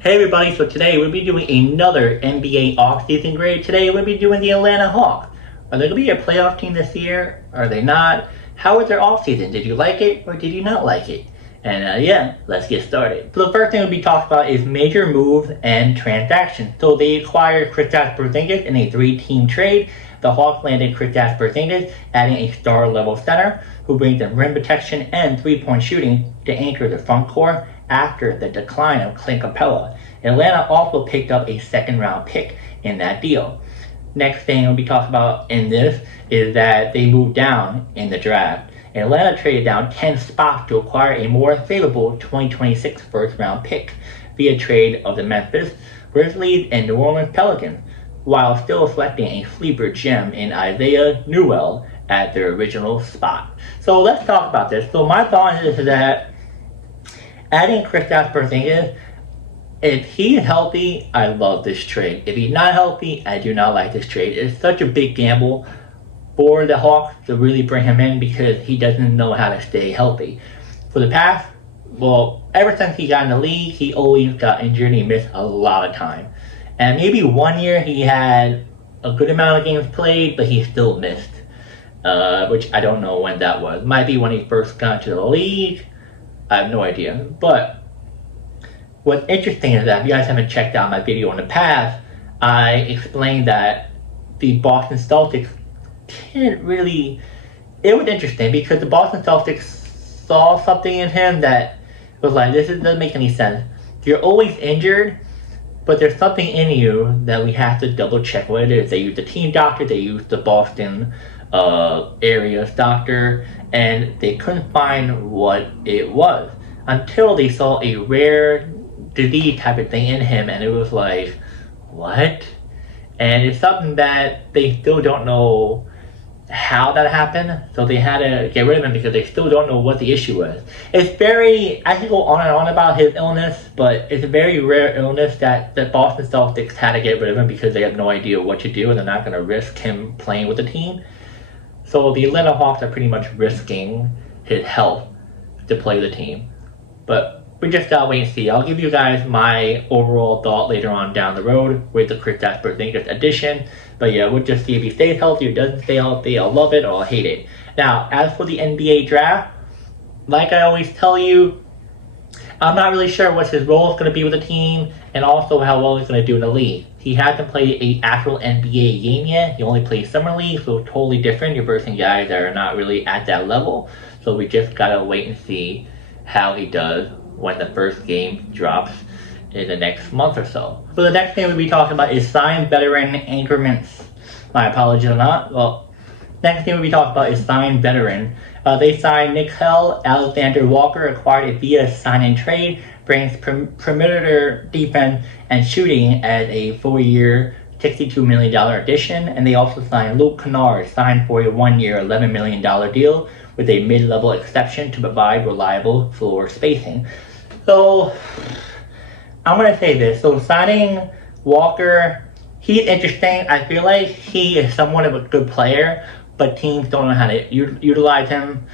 Hey everybody, so today we'll be doing another NBA offseason grade. Today we'll be doing the Atlanta Hawks. Are they going to be a playoff team this year? Are they not? How was their offseason? Did you like it or did you not like it? And yeah, let's get started. So the first thing we'll be talking about is major moves and transactions. So they acquired Kristaps Porziņģis in a 3-team trade. The Hawks landed Kristaps Porziņģis, adding a star-level center who brings in rim protection and three-point shooting to anchor the front court after the decline of Clint Capella. Atlanta also picked up a second-round pick in that deal. Next thing we'll be talking about in this is that they moved down in the draft. Atlanta traded down 10 spots to acquire a more favorable 2026 first-round pick via trade of the Memphis Grizzlies and New Orleans Pelicans, while still selecting a sleeper gem in Isaiah Newell at their original spot. So let's talk about this. So my thought is that adding Kristaps Porziņģis, if he's healthy, I love this trade. If he's not healthy, I do not like this trade. It's such a big gamble for the Hawks to really bring him in because he doesn't know how to stay healthy. For the past, ever since he got in the league, he always got injured and he missed a lot of time. And maybe one year he had a good amount of games played, but he still missed, which I don't know when that was. Might be when he first got to the league. I have no idea. But what's interesting is that if you guys haven't checked out my video in the past, I explained that the Boston Celtics didn't really... It was interesting because the Boston Celtics saw something in him that was like, this doesn't make any sense. You're always injured, but there's something in you that we have to double check what it is. They used the team doctor, they used the Boston area's doctor, and they couldn't find what it was until they saw a rare disease type of thing in him, and it was like, what? And it's something that they still don't know how that happened, so they had to get rid of him because they still don't know what the issue was. It's very, I can go on and on about his illness, but it's a very rare illness that the Boston Celtics had to get rid of him because they have no idea what to do and they're not going to risk him playing with the team. So the Atlanta Hawks are pretty much risking his health to play the team. But we just gotta wait and see. I'll give you guys my overall thought later on down the road with the Kristaps Porziņģis addition. But yeah, we'll just see if he stays healthy or doesn't stay healthy. I'll love it or I'll hate it. Now, as for the NBA draft, like I always tell you, I'm not really sure what his role is going to be with the team and also how well he's going to do in the league. He hasn't played an actual NBA game yet. He only plays summer league, so totally different. You're versing guys that are not really at that level. So we just got to wait and see how he does when the first game drops in the next month or so. So the next thing we'll be talking about is signed veteran increments. My apologies on that. Next thing we'll be talking about is signed veteran. They signed Nickeil Alexander-Walker, acquired it via sign and trade, brings perimeter defense and shooting as a 4-year, $62 million addition. And they also signed Luke Kennard, signed for a 1-year, $11 million deal with a mid-level exception to provide reliable floor spacing. So, I'm going to say this. So, signing Walker, he's interesting. I feel like he is somewhat of a good player, but teams don't know how to utilize him.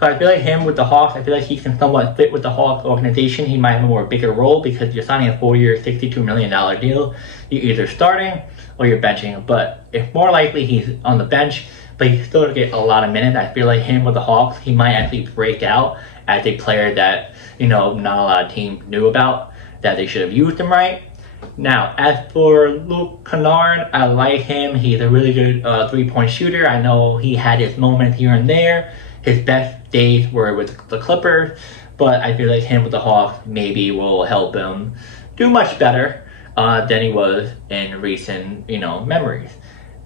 So I feel like him with the Hawks, I feel like he can somewhat fit with the Hawks organization. He might have a more bigger role because you're signing a 4-year, $62 million deal. You're either starting or you're benching. But it's more likely he's on the bench, but he's still going to get a lot of minutes. I feel like him with the Hawks, he might actually break out as a player that, not a lot of teams knew about, that they should have used him right. Now, as for Luke Kennard, I like him. He's a really good three-point shooter. I know he had his moments here and there. His best days were with the Clippers, but I feel like him with the Hawks maybe will help him do much better than he was in recent, memories.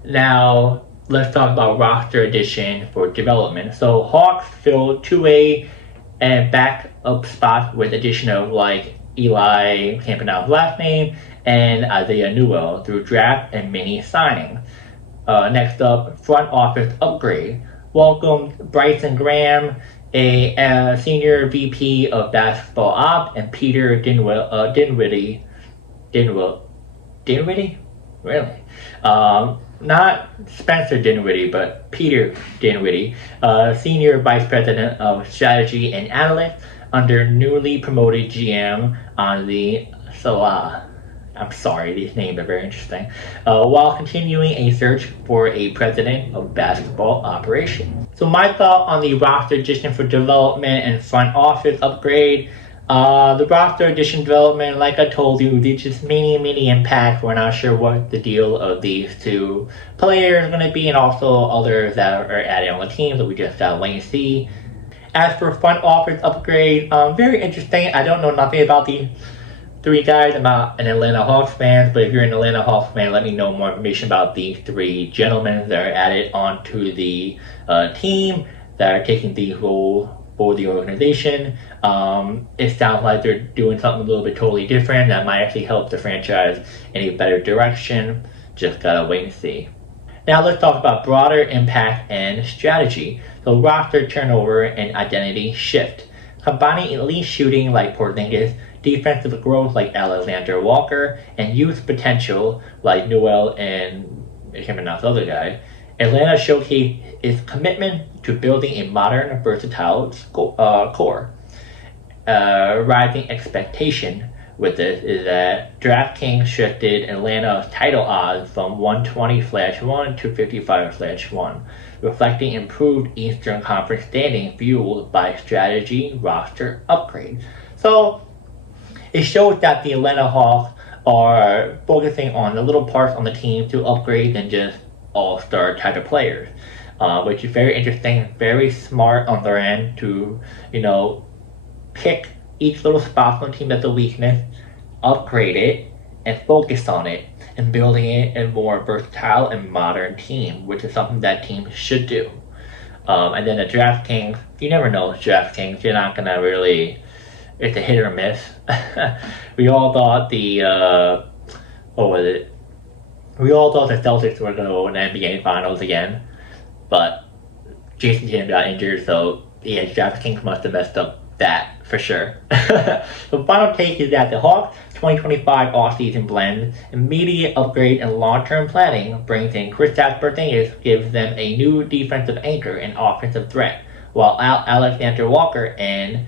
Now, let's talk about roster addition for development. So, Hawks filled 2A and backup spots with addition of Eli, can't pronounce his last name, and Isaiah Newell through draft and mini signing. Next up, front office upgrade. Welcome Bryson Graham, a senior VP of basketball ops, and Peter Dinwiddie? Really? Not Spencer Dinwiddie, but Peter Dinwiddie, senior vice president of strategy and analytics under newly promoted GM on the So, I'm sorry, these names are very interesting. While continuing a search for a president of basketball operations. So my thought on the roster addition for development and front office upgrade. The roster addition development, like I told you, they just mini impact. We're not sure what the deal of these two players are going to be, and also others that are added on the team that we just gotta wait and see. As for front office upgrade, very interesting. I don't know nothing about the three guys. I'm not an Atlanta Hawks fan, but if you're an Atlanta Hawks fan, let me know more information about these three gentlemen that are added onto the team that are taking the role for the organization. It sounds like they're doing something a little bit totally different that might actually help the franchise in a better direction. Just gotta wait and see. Now let's talk about broader impact and strategy. So roster turnover and identity shift. Combining elite shooting like Porziņģis, defensive growth like Alexander Walker, and youth potential like Newell and him and that other guy, Atlanta showcased its commitment to building a modern, versatile core. Rising expectation with this is that DraftKings shifted Atlanta's title odds from 120/1 to 55/1, reflecting improved Eastern Conference standing fueled by strategy roster upgrades. So it shows that the Atlanta Hawks are focusing on the little parts on the team to upgrade than just all-star type of players, which is very interesting, very smart on their end to, pick each little spot on the team that's a weakness, upgrade it, and focus on it, and building it a more versatile and modern team, which is something that teams should do. And then the DraftKings, you never know with DraftKings, you're not going to really, it's a hit or miss. We all thought We all thought the Celtics were going to go in the NBA Finals again, but Jason Tatum got injured, so yeah, DraftKings must have messed up that for sure. The final take is that the Hawks 2025 offseason blend, immediate upgrade and long-term planning brings in Kristaps Porziņģis, gives them a new defensive anchor and offensive threat, while Alexander Walker and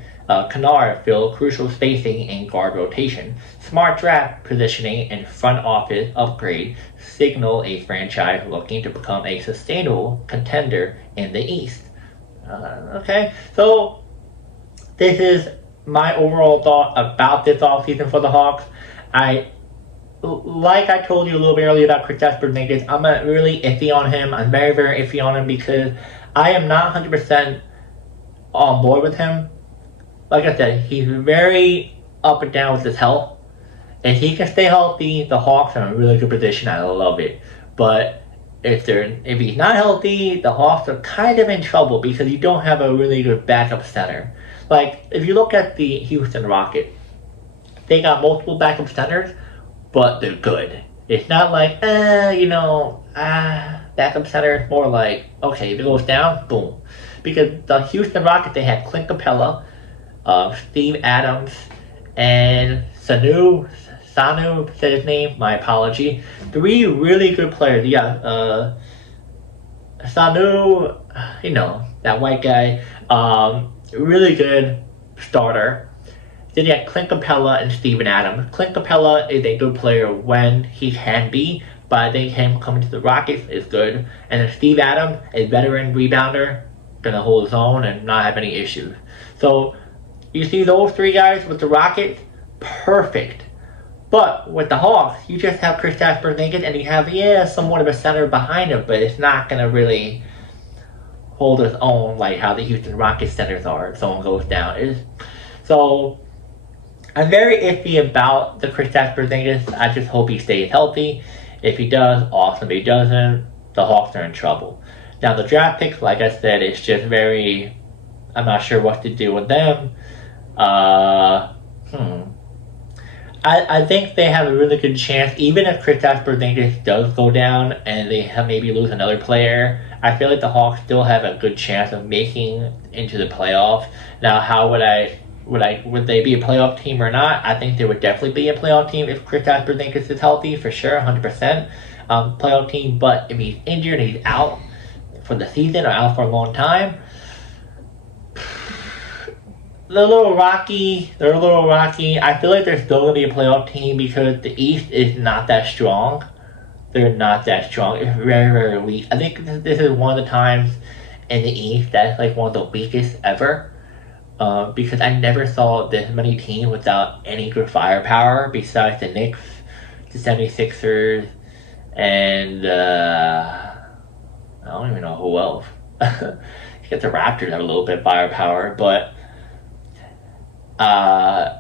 Kennard fill crucial spacing and guard rotation. Smart draft positioning and front office upgrade signal a franchise looking to become a sustainable contender in the East. Okay, so this is my overall thought about this offseason for the Hawks. Like I told you a little bit earlier about Kristaps Porziņģis, I'm really iffy on him. I'm very, very iffy on him because I am not 100% on board with him. Like I said, he's very up and down with his health. If he can stay healthy, the Hawks are in a really good position. I love it. But if he's not healthy, the Hawks are kind of in trouble because you don't have a really good backup center. Like, if you look at the Houston Rockets, they got multiple backup centers, but they're good. It's not like, backup center. It's more like, okay, if it goes down, boom. Because the Houston Rockets, they had Clint Capella, Steve Adams, and Sanu, said his name, my apology. Three really good players. Yeah, Sanu, that white guy, really good starter. Then you had Clint Capella and Steven Adams. Clint Capella is a good player when he can be, but I think him coming to the Rockets is good. And then Steve Adams, a veteran rebounder, gonna hold his own and not have any issues. So you see those three guys with the Rockets, perfect. But with the Hawks, you just have Kristaps Porziņģis and you have, somewhat of a center behind him, but it's not gonna really hold his own like how the Houston Rockets centers are if someone goes down. So I'm very iffy about the Kristaps Porziņģis. I just hope he stays healthy. If he does, awesome. If he doesn't, the Hawks are in trouble. Now the draft picks, like I said, it's just very, I'm not sure what to do with them. I think they have a really good chance, even if Kristaps Porziņģis does go down and they maybe lose another player, I feel like the Hawks still have a good chance of making into the playoffs. Now, how would they be a playoff team or not? I think they would definitely be a playoff team if Kristaps Porziņģis is healthy, for sure, 100% playoff team. But if he's injured and he's out for the season or out for a long time, they're a little rocky. They're a little rocky. I feel like they're still going to be a playoff team because the East is not that strong. They're not that strong. It's very, very weak. I think this is one of the times in the East that's like one of the weakest ever. Because I never saw this many teams without any good firepower besides the Knicks, the 76ers, and I don't even know who else. You get the Raptors have a little bit of firepower, but I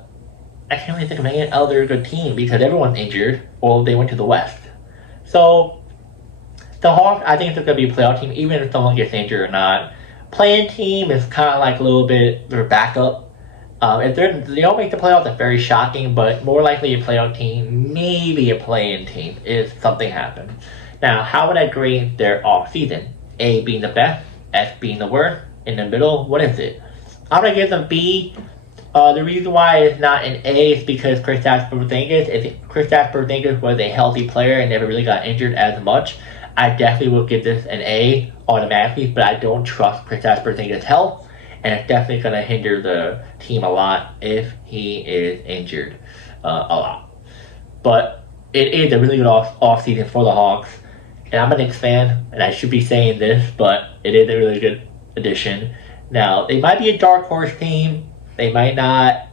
can't really think of any other good team because everyone's injured or they went to the West. So the Hawks, I think they're going to be a playoff team, even if someone gets injured or not. Playing team is kind of like a little bit their backup. If they don't make the playoffs, that's very shocking, but more likely a playoff team, maybe a play-in team if something happens. Now, how would I grade their off-season? A being the best, S being the worst, in the middle, what is it? I'm going to give them B. The reason why it's not an A is because Kristaps Porziņģis was a healthy player and never really got injured as much. I definitely will give this an A automatically, but I don't trust Kristaps Porziņģis' health, and it's definitely going to hinder the team a lot if he is injured a lot. But it is a really good off-season for the Hawks, and I'm a Knicks fan, and I should be saying this, but it is a really good addition. Now, they might be a dark horse team, they might not,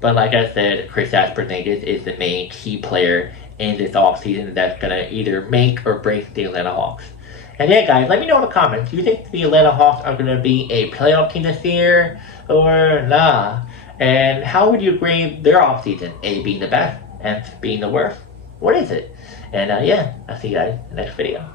but like I said, Kristaps Porziņģis is the main key player in this offseason that's going to either make or break the Atlanta Hawks. And yeah, guys, let me know in the comments. Do you think the Atlanta Hawks are going to be a playoff team this year or nah? And how would you grade their offseason? A being the best and being the worst? What is it? And yeah, I'll see you guys in the next video.